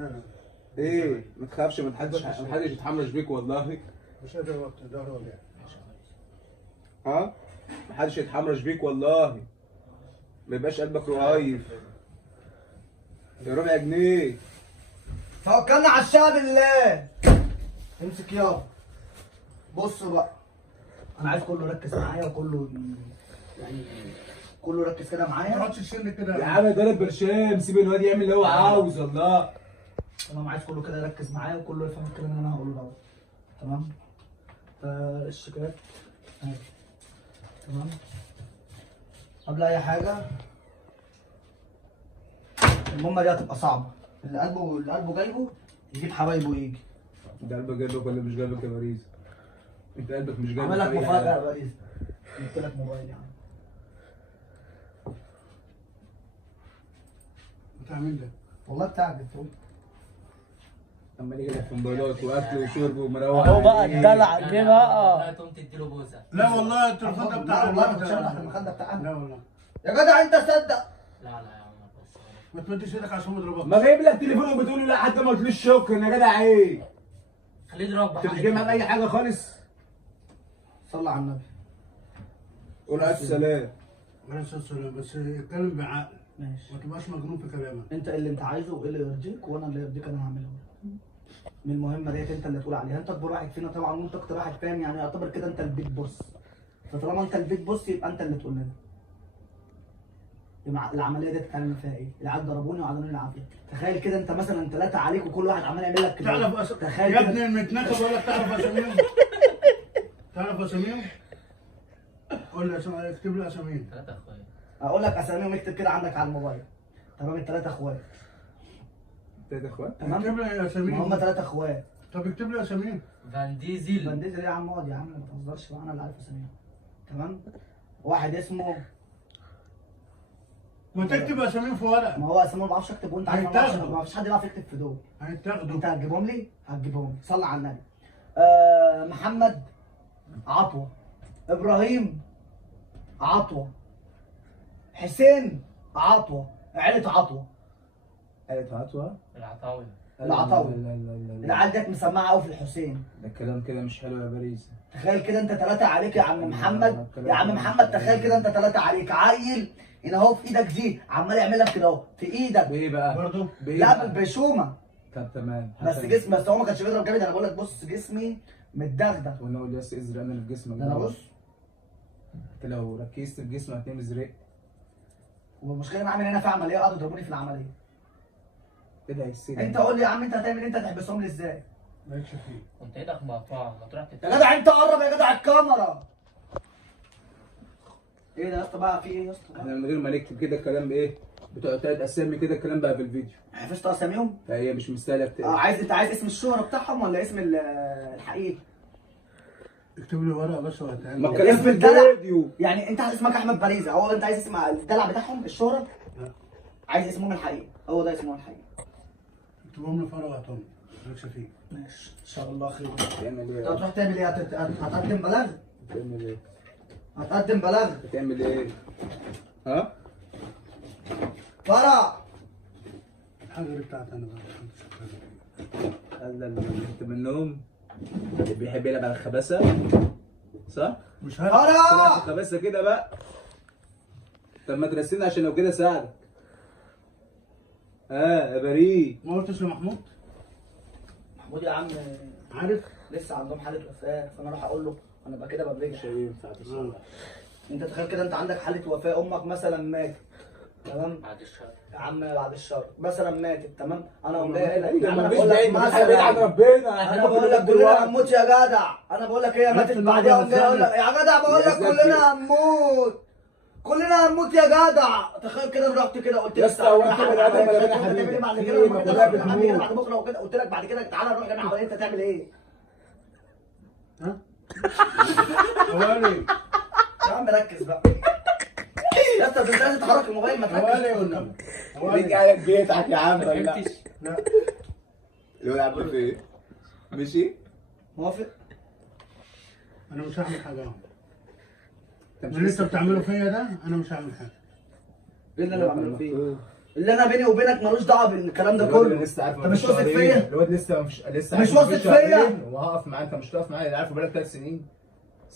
لا لا ايه ما تخافش، ما حدش يتحمرش بيك والله. مش قادر وقت ظهري وجع. ها ما حدش يتحمرش بيك والله، ما يبقاش قلبك رهيف. يا ربع جنيه. توكلنا على الشعب لله. امسك يابا. بصوا بقى، انا عايز كله يركز معايا وكله يعني كله يركز كده ما معايا. تقعدش تشيل كده يا عم ضرب برشام، سيب الواد يعمل اللي هو عاوز والله. تمام، عايز كله كده يركز معايا وكله يفهم الكلام اللي انا هقوله دوت. تمام. فالشيكات اهي. تمام. قبل اي حاجه المهمه دي هتبقى صعبه. اللي قلبه جايبه يجيب حبايبه يجي. انت قلبك جايبك ولا مش جايبك يا باريس؟ انت قلبك مش جايبك. عامل لك في أي مفاجاه حاجة. يا باريس. جبت لك موبايل يا عم. بتعمل ده والله بتاعك جبته. اما نيجي لك في موبايلات واكل وشرب ومروح اهو بقى عليك. الدلع جه بقى. والله تقوم تديله بوسه. لا والله التليفون ده بتاع لا والله ما الواد كنتش ده. انا تحت المخده بتاعنا. لا والله يا جدع انت صدق. لا لا يا عمر بس. ما تمدش ايدك عشان ما يضربكش. ما جايب لك تليفون وبتقول له لا حتى ما قلتليش شكرا يا جدع. ايه خليه يضرب انت مش جاي معاك اي حاجه خالص؟ صلى على النبي. قول على السلام. عليه الصلاه والسلام، بس اتكلم بعقل، ماشي. ما تبقاش مجنون في كلامك. انت اللي انت عايزه وايه اللي يرضيك وانا اللي يرضيك انا هعمله لك. من المهمه ديت انت اللي تقول عليها. انت اكبر واحد فينا طبعا وانت اكتر واحد فاهم، يعني يعتبر كده انت البيج بوس. فطالما انت البيج بوس يبقى انت اللي تقول لنا العمليه دي تتعمل فيها ايه؟ العيال ضربوني وعدوني العافيه. تخيل كده انت مثلا 3 عليك وكل واحد عمال يعمل لك كده. تعرف تخيل يا كده. ابني المتنكب ولا تعرف اساميهم؟ تعرف اساميهم؟ قول لي اسامي، اكتب لي اساميهم. 3 اخويا. اقول لك اساميهم، اكتب كده عندك على الموبايل. تمام. ال3 اخوات. انت يا اخوات تمام. اكتب لي ما اساميهم. هم 3 اخوات. طب اكتب لي اساميهم. فان ديزل. بنديز ليه يا عم؟ اقعد يا عم ما تهزرش بقى، انا اللي عارف اساميهم. تمام. واحد اسمه، ما تكتب اساميهم في ورقه. ما هو اسامي ما بعرفش اكتب وانت عارف هيتاخدوا. ما فيش حد بيعرف يكتب في دول. هيتاخدوا. انت هتجيبهم لي؟ هتجيبهم لي. صلى على النبي. محمد عطوه، ابراهيم عطوه، حسين عطوه، عيلة عطوه. قالت عطوة. العطاوي. العطاوي. لا لا لا لا. العيال ديت مسمعه قوي في الحسين. ده الكلام كده مش حلو يا باريس. تخيل كده انت 3 عليك يا عم محمد. يا عم محمد تخيل كده انت 3 عليك. عيل هنا اهو في ايدك دي عمال يعمل لك كده اهو في ايدك. بايه بقى؟ برضه؟ بايه لا بقى؟ بالبشومه. طب تمام. بس جسمي، بس هو ما كانش بيضرب جامد. انا بقول لك بص جسمي متدغدغ. وانا اقول يا ازرق انا اللي في جسمك ده انا بص. انت لو ركزت في جسمك هتنام ازرق. والمشكله ان اعمل هنا في عمليه قعدوا يضربوني في العمليه. ايه ده هيسيب؟ انت قول لي يا عم انت هتعمل ايه؟ انت هتحبسهم لي ازاي؟ مالكش فيه. كنت ايدك مقطوعه ما تروح يا جدع انت قرب يا جدع الكاميرا. ايه ده يا اسطى بقى؟ في ايه يا اسطى؟ احنا من غير ما نكتب كده الكلام بايه؟ بتوع 3 اسامي كده الكلام بقى في الفيديو. حفظت اساميهم؟ فهي مش مستاهله عايز انت عايز اسم الشهره بتاعهم ولا اسم الحقيقي؟ اكتب لي ورقه بس وهتعمل. ما الكلام اسم في الدلع. الفيديو. يعني انت اسمك احمد باريزة، هو انت عايز اسم الدلع بتاعهم الشهره؟ لا. عايز اسمهم الحقيقي، هو ده اسمهم الحقيقي. اكتبهم لي في ورقه وهاتهم. مالكش فيه. ماشي ان شاء الله خير. هتعمل انت ايه؟ هتروح تعمل ايه؟ هتقدم بلاغ؟ هتعمل ايه؟ هتقدم بلاغ؟ هتعمل ايه؟ ها؟ فرع. الحاجه دي بتاعتي انا بقى. لا انت منهم اللي بيحب يلعب على الخباثه صح؟ مش تلعب فرع. في الخباثه كده بقى. طب ما ترسلنا عشان لو كده ساعدك. يا بريء. ما قلتش لمحمود؟ محمود يا عم عارف؟ لسه عندهم حاله وفاه، فانا اروح اقول له انا بقى كده ببرجع. مش هينفع تصلح. انت تخيل كده انت عندك حاله وفاه، امك مثلا ماتت. تمام بعد الشر. يا عم بعد الشر مثلا ماتت. تمام انا اقوم جاي قايل لك ايوه يا عم ما انا فيش بقول لك بعيد ما فيش حاجه بعيد عن مثلا. ربنا. انا بقول لك كلنا هنموت يا جدع. انا بقول لك هي ماتت بعديها اقوم جاي اقول لك يا جدع بقول لك كلنا هنموت. كلنا هنموت يا جدع. تخيل كده انا رحت كده قلت يا لك اسطى هو انت بني ادم ولا بني هتعمل حبيبي؟ ايه بعد في كده؟ ايه؟ لما ما كده كلها رحت عامل ايه بتموت. بعد بكره وكده قلت لك بعد كده تعالى نروح نعمل عمليه. انت هتعمل ايه؟ ها؟ حوالي. يا عم ركز بقى. يا اسطى انت لازم تحرك الموبايل ما حوالي تركزش. والنبي. بيجي حوالي. عليك بيتعك يا عم ما ولا فهمتش. لا. اللي هو يلعب في ايه؟ ماشي؟ موافق؟ انا مش هعمل حاجه اهو. انت مش اللي انت لسه بتعمله فيا ده انا مش هعمل حاجه. ايه اللي انا بعمله فيه؟ اللي انا بيني وبينك ملوش دعوه بالكلام ده الواد اللي كله. لسه عارف انت مش واثق فيا؟ الواد لسه لسه مش عارف واثق مفيش فيا؟ شهرين وهقف معاه. انت مش هتقف معايا، اللي عارفه بقالك 3 سنين.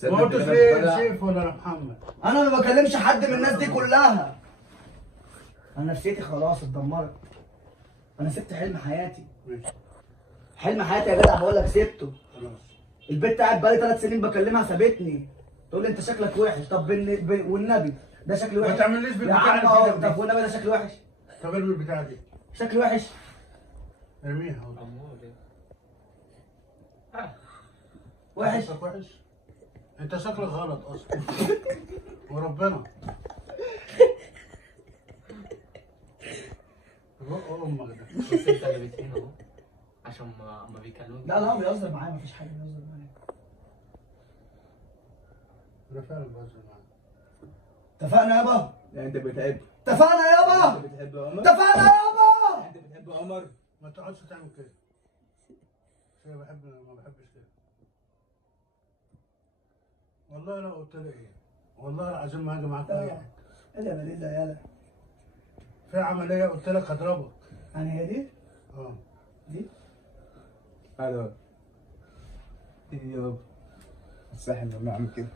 ما قلتش صدق ليه كلامك سيف ولا يا محمد؟ انا ما بكلمش حد من الناس دي كلها. انا نفسيتي خلاص اتدمرت. انا سبت حلم حياتي. ماشي حلم حياتي يا جدع بقول لك سبته. خلاص. البت قاعد بقالي 3 سنين بكلمها سابتني. تقول لي انت شكلك وحش. طب والنبي ده شكلي وحش. ما تعمليش يا بالبتاع عم اللي في إيدك دي. طب والنبي ده شكلي وحش. طب ارمي البتاعة دي. شكلي وحش. ارميها اهو. أمور إيه؟ وحش. شكلك وحش؟ انت شكلك غلط اصلا. وربنا. بق امك ده. بس أنت اللي بتهين أهو عشان ما بيكلموك. لا لا بيهزر معايا مفيش حاجه بيهزر معايا. انا فعلا بهزر معاك. اتفقنا يابا. يعني انت بتحب اتفقنا يابا. انت بتحب عمر؟ اتفقنا يابا. انت بتحب عمر؟ ما تقعدش تعمل كده. انا ما بحبش كده. والله لو قلت لك ايه؟ والله العظيم ما هاجي معاك في اي حاجه. ايه يا بليزة يالا. في عمليه قلت لك هضربك. يعني هي دي؟ اه دي؟ الو ايه يابا الساحل لما اعمل كده.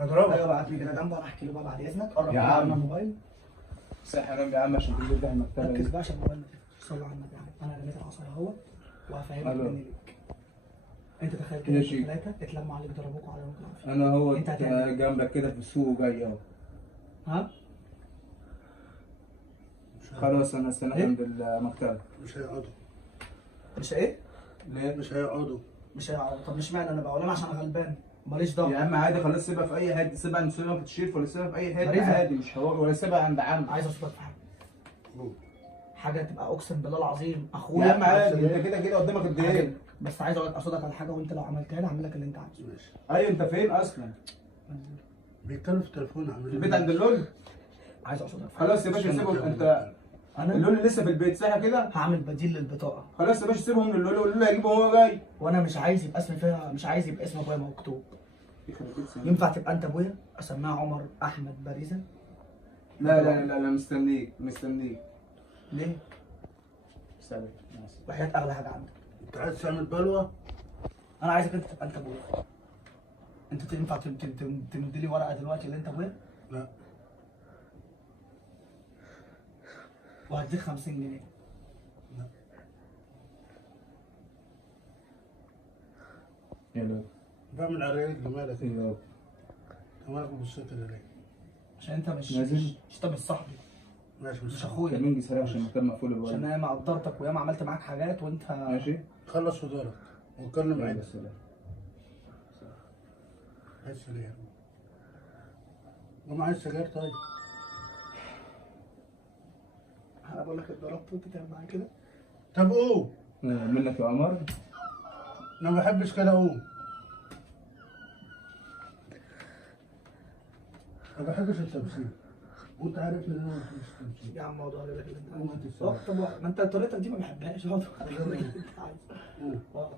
ايوه هضربك. ابعت لي كده جنبه وانا احكي له بقى بعد اذنك. قرب يا من عم. الموبايل. الساحل يا عم عشان تجيب ده المكتبه ركز دي. بقى عشان الموبايل ما تقفلش. صلي على النبي. انا رميت العصايه اهوت وهفهمك ألو. مني ليك. انت تخيل يا كده شيخ. 3 اتلموا عليك ضربوك وعلى وجهك العافيه. انا هو انت هتعمل إيه؟ جنبك كده في السوق جاي اهو. ها؟ خلاص انا استناك إيه؟ عند المكتبه. مش هيقعدوا. مش ايه؟ ليه؟ مش هيقعدوا. مش هيعرف. طب مش معنى انا بقى ولا انا عشان غلبان ماليش يا دعوه. عم عادي خلاص سيبها في اي حته، سيبها عند سوبر الشريف ولا سيبها في اي حته مريضة. عادي مش حوار، ولا سيبها عند عم. عايز اشوفك في حاجه. قول. حاجه تبقى اقسم بالله العظيم يا اخويا. عم عادي انت كده كده قدامك قد ايه؟ بس عايز اقصدك على حاجه وانت لو عملتها لي هعمل لك اللي انت عايزه. ماشي. ايوه انت فين اصلا؟ بيتكلم في التليفون عامل في البيت عند اللول؟ عايز اقصدك في حاجه. خلاص يا باشا سيبهم انت. انا اللول لسه في البيت صح كده؟ هعمل بديل للبطاقه. خلاص يا باشا سيبهم للول وقول له هيجيبه وهو جاي. وانا مش عايز يبقى اسمي فيها، مش عايز يبقى اسم ابويا مكتوب. ينفع تبقى انت ابويا اسميها عمر احمد باريزه؟ لا لا لا لا مستنيك مستنيك. ليه؟ سلام. وحياة اغلى حاجه عندك. انت عايز تعمل بلوه؟ انا عايزك انت تبقى انت ابويا. انت تنفع تمد لي ورقه دلوقتي اللي انت ابويا؟ لا. وهديك 50 جنيه. لا. يلا بعمل على رجلي مالك انت؟ يلا مالك بتبص كده ليه؟ عشان انت مش نازل؟ انت مش صاحبي. ماشي مش مش اخويا. كلمني سريع عشان المكتب مقفول عشان الوالد. انا ياما قدرتك وياما عملت معاك حاجات وانت ماشي؟ خلص في دورك واتكلم يلا عادي. سلام. عايز سجاير. قوم عايز سجاير طيب. انا بقول لك اتضربت وانت تعمل معايا كده. طب قوم. منك يا عمر. انا ما بحبش كده قوم. ما بحبش التمثيل. وانت عارف ان انا ما بحبش التمثيل. يا عم موضوع اللي انت قوم هات السجاير. طب ما انت طريقتك دي ما بحبهاش. اقعد قوم.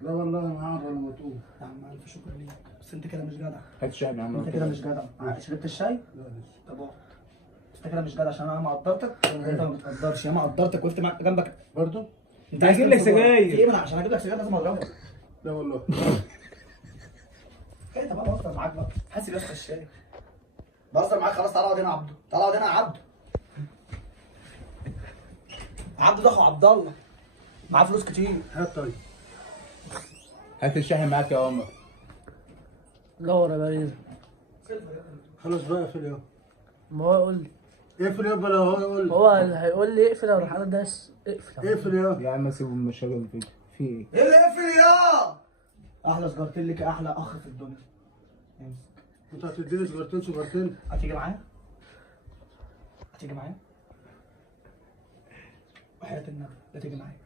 لا والله ما اعرف لما تقوم. يا عم الف شكر ليك بس انت كده مش جدع. هات الشاي يا عم. انت كده مش جدع. شربت الشاي؟ لا لسه. طب اقعد. انت كده مش جدع عشان انا ما قدرتك وانت ما بتقدرش. ياما قدرتك وقفت جنبك. برضه؟ انت هجيب لك تمسك سجاير. في ايه؟ ما انا عشان اجيب لك سجاير لازم اضربك. لا والله. انت بقى بهزر معاك بقى. حاسس بس الشاي. بهزر معاك خلاص. تعالى اقعد هنا يا عبده. تعالى اقعد هنا يا عبده. عبده ده اخو عبد الله. معاه فلوس كتير. هات طيب. هات الشاي معاك يا عمر. دور يا باريزة. خلاص بقى اقفل يابا. ما هو يقول لي، اقفل يابا لو هو يقول لي. هو هيقول لي اقفل اروح انا داس اقفل. اقفل يابا. يا عم سيبهم من الشغل اللي في ايه؟ ايه اللي قفل يا؟ احلى سجارتين لك يا احلى اخ في الدنيا. امسك. انت هتديني سجارتين سجارتين؟ هتيجي معايا؟ هتيجي معايا؟ وحياة النبي هتيجي معايا.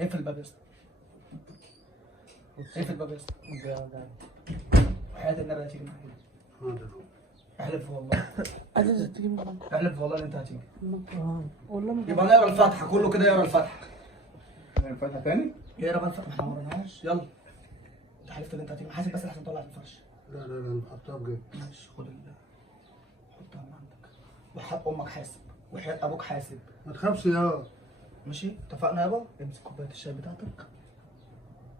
اقفل الباب يا اسطى. اقفل الباب يا اسطى. وحياة النبي هتيجي معايا. حاضر. احلف والله. عايز تيجي معايا. احلف والله ان انت هتيجي. والله ما يبقى نقرا الفاتحة كله كده. يقرا الفاتحة. فاتحة تاني؟ يقرا بقى الفاتحة. احنا ما قريناهاش. يلا. انت حلفت ان انت هتيجي. حاسب بس عشان تطلع في الفرش. لا انا بحطها بجد. ماشي خد حطها من عندك. وحق امك حاسب. وحياة ابوك حاسب. ما تخافش يا ماشي اتفقنا يابا. امسك كوبايه الشاي بتاعتك،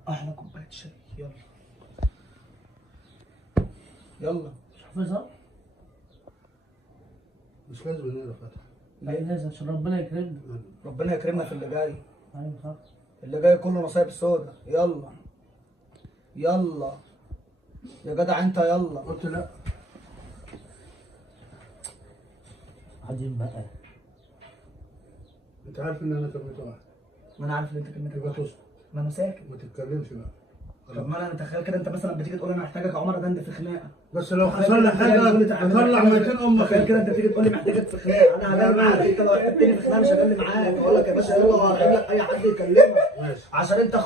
احلى كوبايه شاي. يلا يلا. مش حافظها؟ مش لازم نقرا فاتحه. لا لازم عشان ربنا يكرمنا. ربنا يكرمنا في اللي جاي. ايوه صح. اللي جاي كله نصايب سودا. يلا يلا يا جدع انت يلا. قلت لا. قاعدين بقى. انت عارف ان انا كلمت واحد. ما انا عارف ان انت كلمتك يبقى واحد. تسكت ما انا ساكت. ما تتكلمش بقى. طب ما انا تخيل كده انت مثلا بتيجي تقول لي انا محتاجك يا عمر دند في خناقه. بس لو تخيل حصل لي كده تخيل تقول لي حاجه تعالى اطلع كده. 200 امك. تخيل كده انت تيجي تقول لي محتاجك في خناقه، انا هجي معاك. انت لو احتجتني في خناقه مش هجلي معاك، اقول لك يا باشا يلا وهجيب لك اي حد يكلمك ماشي. عشان انت